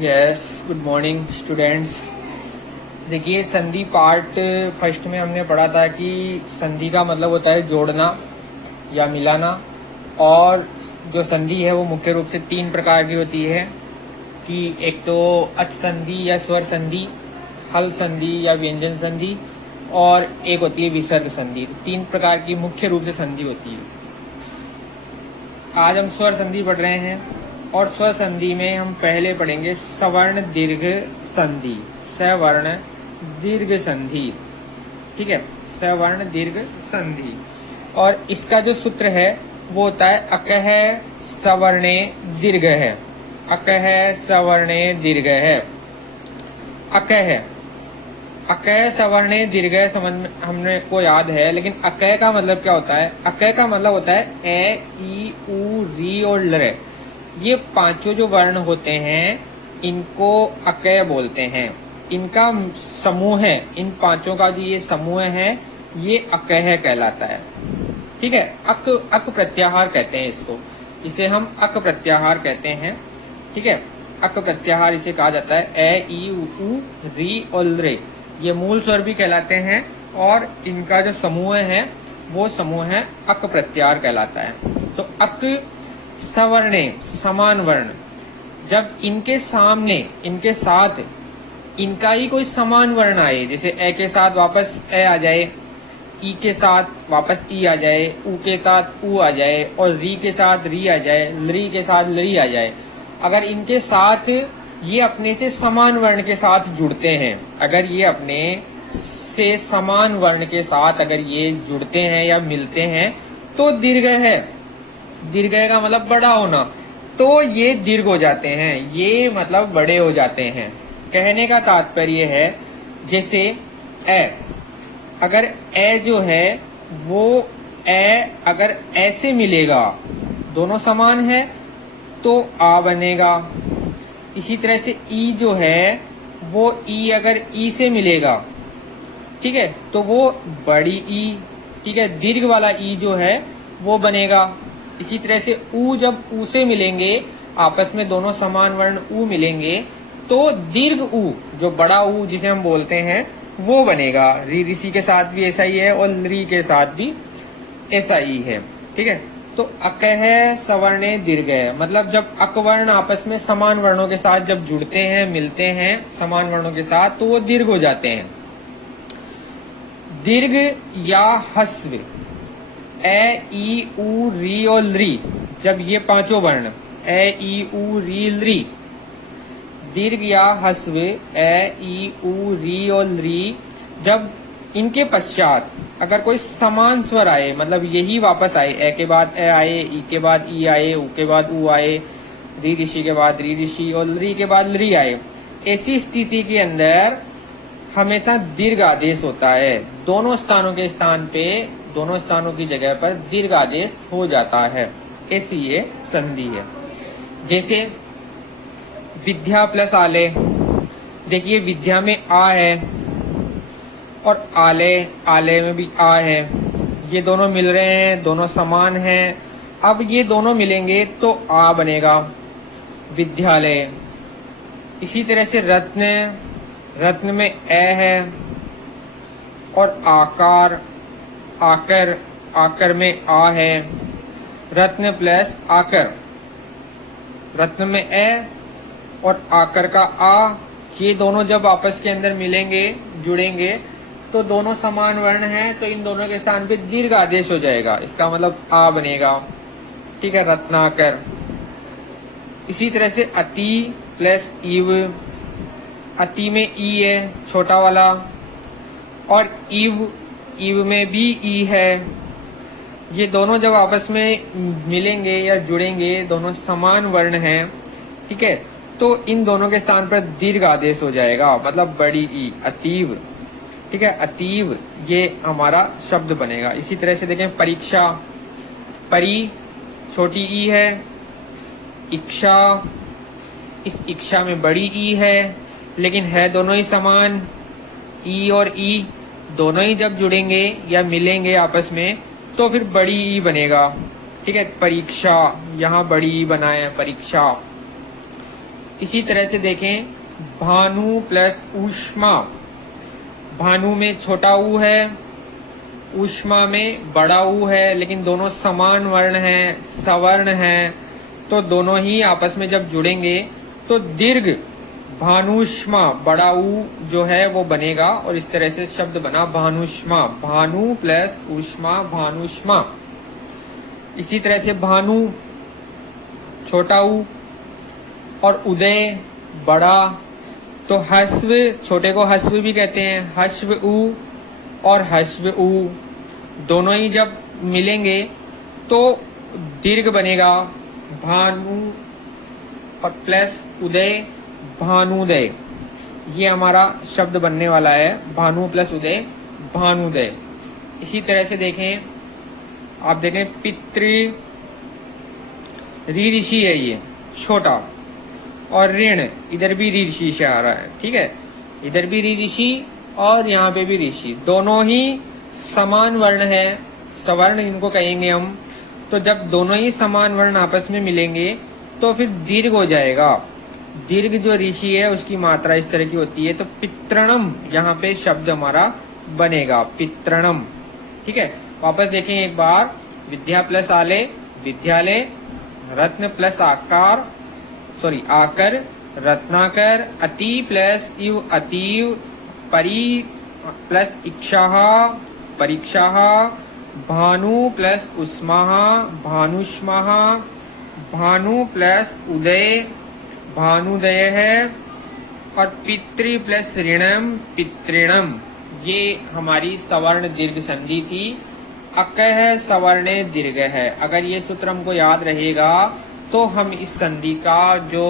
Yes, good morning students. देखिए, संधि part first में हमने पढ़ा था कि संधि का मतलब होता है जोड़ना या मिलाना। और जो संधि है वो मुख्य रूप से 3 प्रकार की होती है कि एक तो अच संधि या स्वर संधि, हल संधि या व्यंजन संधि, और एक होती है विसर्ग संधि। 3 प्रकार की मुख्य रूप से संधि होती है। आज हम स्वर संधि पढ़ रहे हैं और स्वर संधि में हम पहले पढ़ेंगे सवर्ण दीर्घ संधि। सवर्ण दीर्घ संधि, ठीक है, सवर्ण दीर्घ संधि। और इसका जो सूत्र है वो होता है अकह सवर्णे दीर्घ है। अकह सवर्णे दीर्घ है। अकह अकह सवर्णे दीर्घ समझ में हमने को याद है, लेकिन अकह का मतलब क्या होता है? अकह का मतलब होता है ए, ई, उ, री और ल। ये पांचों जो वर्ण होते हैं इनको अकह बोलते हैं। इनका समूह है, इन पांचों का जो ये समूह है ये अकह कहलाता है। ठीक है, अक प्रत्याहार कहते हैं इसको। इसे हम अक प्रत्याहार कहते हैं। ठीक है, अक प्रत्याहार इसे कहा जाता है। ए, ई, उ, री और रे ये मूल स्वर भी कहलाते हैं और इनका जो समूह है वो समूह है अक प्रत्याहार कहलाता है। तो अक सवर्णे समान वर्ण, जब इनके सामने इनके साथ इनका ही कोई समान वर्ण आए, जैसे ए के साथ वापस ए आ जाए, ई के साथ वापस ई आ जाए, उ के साथ उ आ जाए और री के साथ री आ जाए, लरी के साथ लरी आ जाए। अगर इनके साथ ये अपने से समान वर्ण के साथ जुड़ते हैं, अगर ये अपने से समान वर्ण के साथ अगर ये जुड़ते हैं या मिलते हैं तो दीर्घ है। दीर्घ का मतलब बड़ा होना, तो ये दीर्घ हो जाते हैं, ये मतलब बड़े हो जाते हैं। कहने का तात्पर्य है जैसे ए, अगर ए जो है वो ए अगर ऐसे मिलेगा, दोनों समान है तो आ बनेगा। इसी तरह से ई जो है वो ई अगर ई से मिलेगा, ठीक है, तो वो बड़ी ई, ठीक है, दीर्घ वाला ई जो है वो बनेगा। इसी तरह से उ जब उ से मिलेंगे, आपस में दोनों समान वर्ण उ मिलेंगे तो दीर्घ उ जो बड़ा उ जिसे हम बोलते हैं वो बनेगा। री ऋषि के साथ भी ऐसा ही है और री के साथ भी ऐसा ही है। ठीक है, तो अकह सवर्णे दीर्घ है, मतलब जब अकवर्ण आपस में समान वर्णों के साथ जब जुड़ते हैं, मिलते हैं समान वर्णों के साथ, तो वो दीर्घ हो जाते हैं। दीर्घ या हस्व, ए, ई, उ, री और ली, जब ये पांचों वर्ण ए, ई, उ, री, ली, दीर्घ या हस्व ए, ई, उ, री और ली, जब इनके पश्चात अगर कोई समान स्वर आए, मतलब यही वापस आए, ए के बाद ए आए, ई के बाद ई आए, उ के बाद उ आए, री ऋषि के बाद री ऋषि और ली के बाद ली आए, ऐसी स्थिति के अंदर हमेशा दीर्घ आदेश होता है। दोनों स्थानों के स्थान पे, दोनों स्थानों की जगह पर दीर्घ आदेश हो जाता है। ऐसी ये संधि है। जैसे विद्या प्लस आले, देखिए विद्या में आ है और आले, आले में भी आ है, ये दोनों मिल रहे हैं, दोनों समान हैं। अब ये दोनों मिलेंगे तो आ बनेगा, विद्यालय। इसी तरह से रत्न, रत्न में ए है और आकार, आकर, आकर में आ है, रत्न प्लस आकर, रत्न में ए और आकर का आ, ये दोनों जब आपस के अंदर मिलेंगे, जुड़ेंगे, तो दोनों समान वर्ण हैं, तो इन दोनों के स्थान पे दीर्घ आदेश हो जाएगा, इसका मतलब आ बनेगा। ठीक है, रत्नाकर। इसी तरह से अति प्लस इव, अति में ई है छोटा वाला और इव, इव में भी ई है, ये दोनों जब आपस में मिलेंगे या जुड़ेंगे, दोनों समान वर्ण हैं, ठीक है, तो इन दोनों के स्थान पर दीर्घ आदेश हो जाएगा, मतलब बड़ी ई, अतीव। ठीक है, अतीव ये हमारा शब्द बनेगा। इसी तरह से देखें परीक्षा, परी छोटी ई है, इच्छा, इस इच्छा में बड़ी ई है, लेकिन है दोनों ही समान। ई और ई दोनों ही जब जुड़ेंगे या मिलेंगे आपस में तो फिर बड़ी ई बनेगा। ठीक है, परीक्षा, यहाँ बड़ी ई बना है, परीक्षा। इसी तरह से देखें भानु प्लस ऊष्मा, भानु में छोटा ऊ है, ऊष्मा में बड़ा ऊ है, लेकिन दोनों समान वर्ण हैं, सवर्ण हैं, तो दोनों ही आपस में जब जुड़ेंगे तो दीर्घ भानुष्मा, बड़ा ऊ जो है वो बनेगा और इस तरह से शब्द बना भानुष्मा, भानु प्लस ऊष्मा भानुष्मा। इसी तरह से भानु छोटा ऊ और उदय बड़ा, तो हस्व, छोटे को हस्व भी कहते हैं, हस्व ऊ और हस्व ऊ दोनों ही जब मिलेंगे तो दीर्घ बनेगा भानु और प्लस उदय भानुदय। ये हमारा शब्द बनने वाला है, भानु प्लस उदय भानुदय। इसी तरह से देखें, आप देखें पितृ, री ऋषि है ये छोटा, और ऋण इधर भी री ऋषि से आ रहा है, ठीक है, इधर भी री ऋषि और यहाँ पे भी ऋषि, दोनों ही समान वर्ण है, सवर्ण इनको कहेंगे हम। तो जब दोनों ही समान वर्ण आपस में मिलेंगे तो फिर दीर्घ हो जाएगा। दीर्घ जो ऋषि है उसकी मात्रा इस तरह की होती है, तो पितृणम यहाँ पे शब्द हमारा बनेगा, पितृणम। ठीक है, वापस देखें एक बार, विद्या प्लस आले विद्यालय, रत्न प्लस आकार आकर रत्नाकर, अति प्लस इव अतीव, परी प्लस इक्षा परीक्षा, भानु प्लस उष्मा भानुष्मा, भानु प्लस उदय भानुदय है, और पितृ प्लस ऋणम पितृणम। ये हमारी सवर्ण दीर्घ संधि थी। अकह सवर्णे दीर्घ है। अगर ये सूत्र हमको याद रहेगा तो हम इस संधि का जो